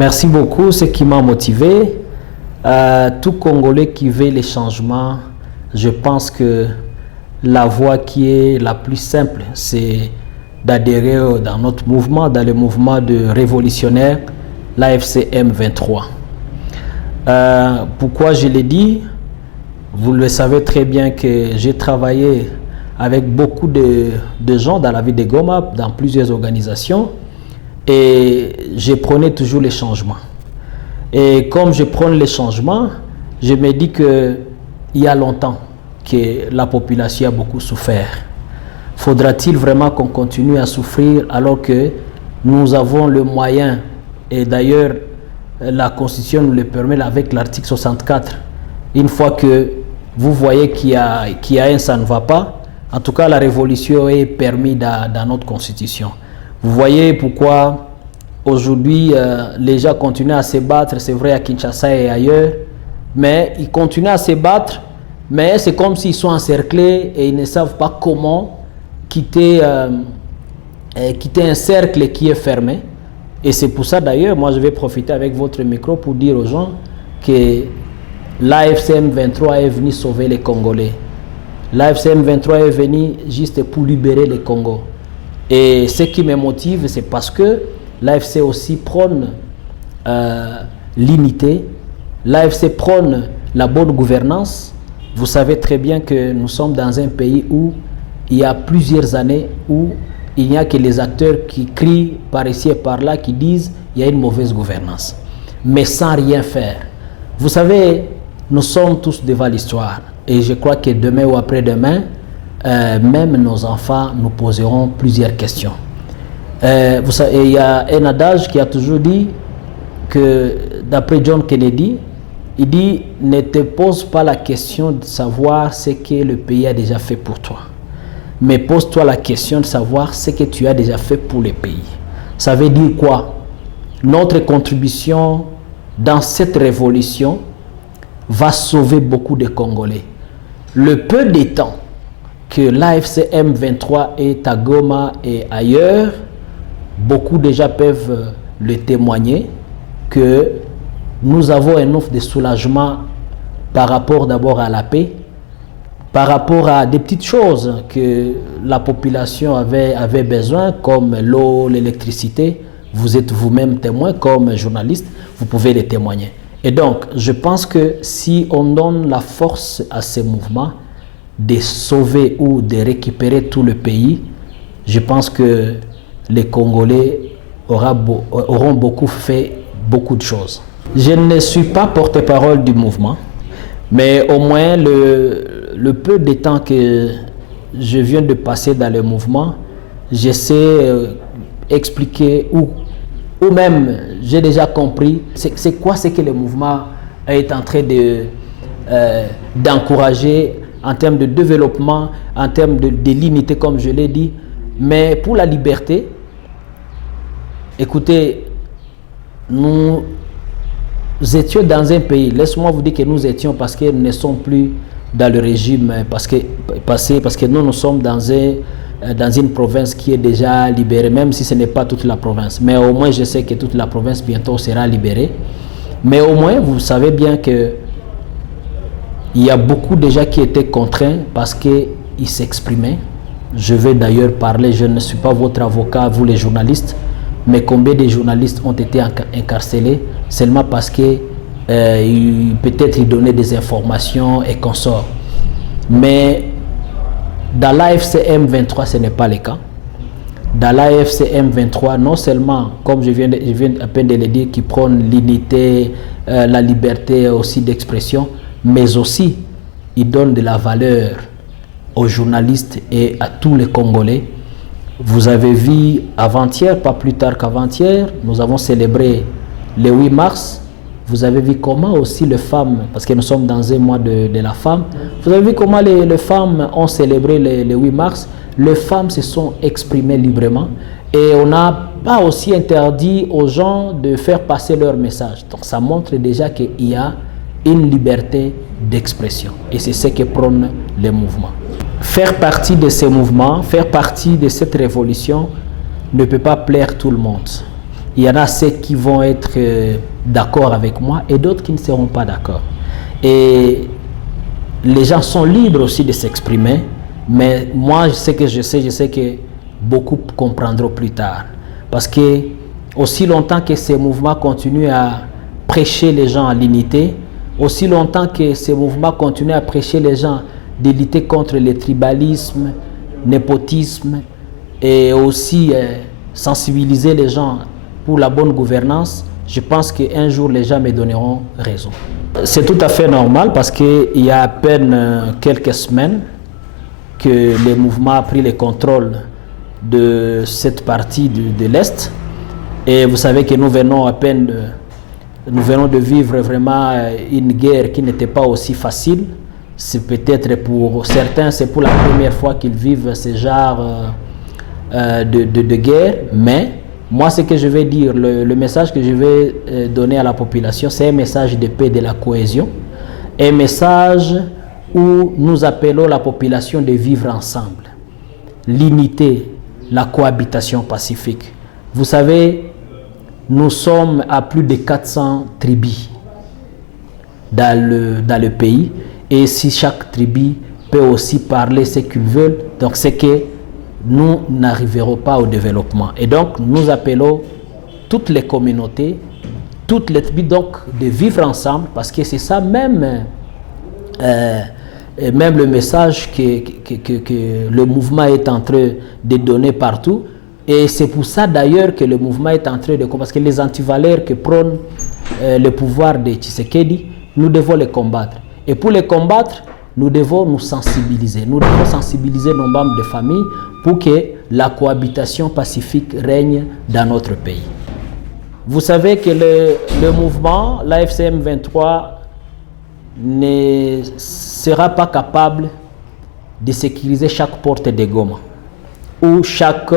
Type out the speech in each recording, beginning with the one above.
Merci beaucoup. Ce qui m'a motivé, tout Congolais qui veut les changements, je pense que la voie qui est la plus simple, c'est d'adhérer dans notre mouvement, dans le mouvement de révolutionnaire, l'AFC M23. Pourquoi je l'ai dit? Vous le savez très bien que j'ai travaillé avec beaucoup de gens dans la ville de Goma, dans plusieurs organisations, et je prenais toujours les changements. Et comme je prends les changements, je me dis qu'il y a longtemps que la population a beaucoup souffert. Faudra-t-il vraiment qu'on continue à souffrir alors que nous avons le moyen, et d'ailleurs la Constitution nous le permet avec l'article 64, une fois que vous voyez qu'il y a un ça ne va pas, en tout cas la révolution est permise dans notre Constitution. Vous voyez pourquoi aujourd'hui les gens continuent à se battre, c'est vrai à Kinshasa et ailleurs, mais ils continuent à se battre, mais c'est comme s'ils sont encerclés et ils ne savent pas comment quitter un cercle qui est fermé. Et c'est pour ça d'ailleurs, moi je vais profiter avec votre micro pour dire aux gens que l'AFC M23 est venu sauver les Congolais. L'AFC M23 est venu juste pour libérer le Congo. Et ce qui me motive, c'est parce que l'AFC aussi prône l'unité, l'AFC prône la bonne gouvernance. Vous savez très bien que nous sommes dans un pays où il y a plusieurs années où il n'y a que les acteurs qui crient par ici et par là, qui disent qu'il y a une mauvaise gouvernance, mais sans rien faire. Vous savez, nous sommes tous devant l'histoire et je crois que demain ou après-demain, même nos enfants nous poseront plusieurs questions. Vous savez, il y a un adage qui a toujours dit que, d'après John Kennedy, il dit « Ne te pose pas la question de savoir ce que le pays a déjà fait pour toi, mais pose-toi la question de savoir ce que tu as déjà fait pour le pays. » Ça veut dire quoi? Notre contribution dans cette révolution va sauver beaucoup de Congolais. Le peu de temps que l'AFC M23 est à Goma et ailleurs, beaucoup déjà peuvent le témoigner, que nous avons un offre de soulagement par rapport d'abord à la paix, par rapport à des petites choses que la population avait besoin, comme l'eau, l'électricité. Vous êtes vous-même témoin, comme journaliste, vous pouvez les témoigner. Et donc, je pense que si on donne la force à ces mouvements de sauver ou de récupérer tout le pays, je pense que les Congolais auront beaucoup fait beaucoup de choses. Je ne suis pas porte-parole du mouvement, mais au moins le peu de temps que je viens de passer dans le mouvement, j'essaie d'expliquer ou même j'ai déjà compris c'est quoi ce que le mouvement est en train d'encourager en termes de développement, en termes de l'unité comme je l'ai dit, mais pour la liberté. Écoutez, nous étions dans un pays, laisse-moi vous dire que nous étions parce que nous ne sommes plus dans le régime parce que nous sommes dans une province qui est déjà libérée, même si ce n'est pas toute la province. Mais au moins, je sais que toute la province bientôt sera libérée. Mais au moins, vous savez bien qu'il y a beaucoup de gens qui étaient contraints parce qu'ils s'exprimaient. Je vais d'ailleurs parler, je ne suis pas votre avocat, vous les journalistes, mais combien de journalistes ont été incarcérés seulement parce que peut-être ils donnaient des informations et consorts. Mais dans l'AFC M23, ce n'est pas le cas. Dans l'AFC M23, non seulement, comme je viens à peine de le dire, qui prônent l'unité, la liberté aussi d'expression, mais aussi ils donnent de la valeur aux journalistes et à tous les Congolais. Vous avez vu avant-hier, pas plus tard qu'avant-hier, nous avons célébré le 8 mars. Vous avez vu comment aussi les femmes, parce que nous sommes dans un mois de la femme, vous avez vu comment les femmes ont célébré le 8 mars. Les femmes se sont exprimées librement et on n'a pas aussi interdit aux gens de faire passer leur message. Donc ça montre déjà qu'il y a une liberté d'expression et c'est ce que prône les mouvements. Faire partie de ces mouvements, faire partie de cette révolution ne peut pas plaire tout le monde. Il y en a ceux qui vont être d'accord avec moi et d'autres qui ne seront pas d'accord. Et les gens sont libres aussi de s'exprimer, mais moi, je sais que beaucoup comprendront plus tard. Parce que aussi longtemps que ces mouvements continuent à prêcher les gens à l'unité, aussi longtemps que ces mouvements continuent à prêcher les gens de lutter contre le tribalisme, népotisme, et aussi sensibiliser les gens pour la bonne gouvernance, je pense qu'un jour les gens me donneront raison. C'est tout à fait normal parce qu'il y a à peine quelques semaines que le mouvement a pris le contrôle de cette partie de l'Est. Et vous savez que nous venons de vivre vraiment une guerre qui n'était pas aussi facile. C'est peut-être pour certains, c'est pour la première fois qu'ils vivent ce genre de guerre. Mais moi, ce que je vais dire, le message que je vais donner à la population, c'est un message de paix et de la cohésion. Un message où nous appelons la population de vivre ensemble. L'unité, la cohabitation pacifique. Vous savez, nous sommes à plus de 400 tribus dans le pays. Et si chaque tribu peut aussi parler ce qu'ils veulent, donc c'est que nous n'arriverons pas au développement. Et donc, nous appelons toutes les communautés, toutes les tribus, donc, de vivre ensemble, parce que c'est ça même, même le message que le mouvement est en train de donner partout. Et c'est pour ça d'ailleurs que le mouvement est en train de... Parce que les antivaleurs que prônent le pouvoir de Tshisekedi, nous devons les combattre. Et pour les combattre, nous devons nous sensibiliser. Nous devons sensibiliser nos membres de famille pour que la cohabitation pacifique règne dans notre pays. Vous savez que le mouvement, l'AFCM 23, ne sera pas capable de sécuriser chaque porte de Goma ou chaque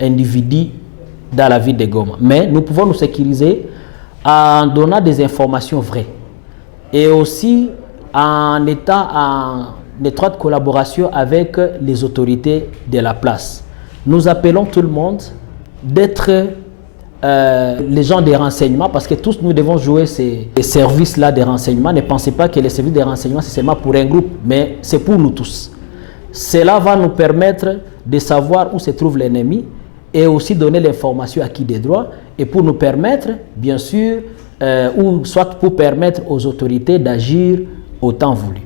individu dans la ville de Goma. Mais nous pouvons nous sécuriser en donnant des informations vraies et aussi en étant en étroite collaboration avec les autorités de la place. Nous appelons tout le monde d'être les gens des renseignements, parce que tous nous devons jouer ces services-là de renseignement. Ne pensez pas que les services de renseignement, c'est seulement pour un groupe, mais c'est pour nous tous. Cela va nous permettre de savoir où se trouve l'ennemi et aussi donner l'information à qui de droit, et pour nous permettre, bien sûr, ou soit pour permettre aux autorités d'agir au temps voulu.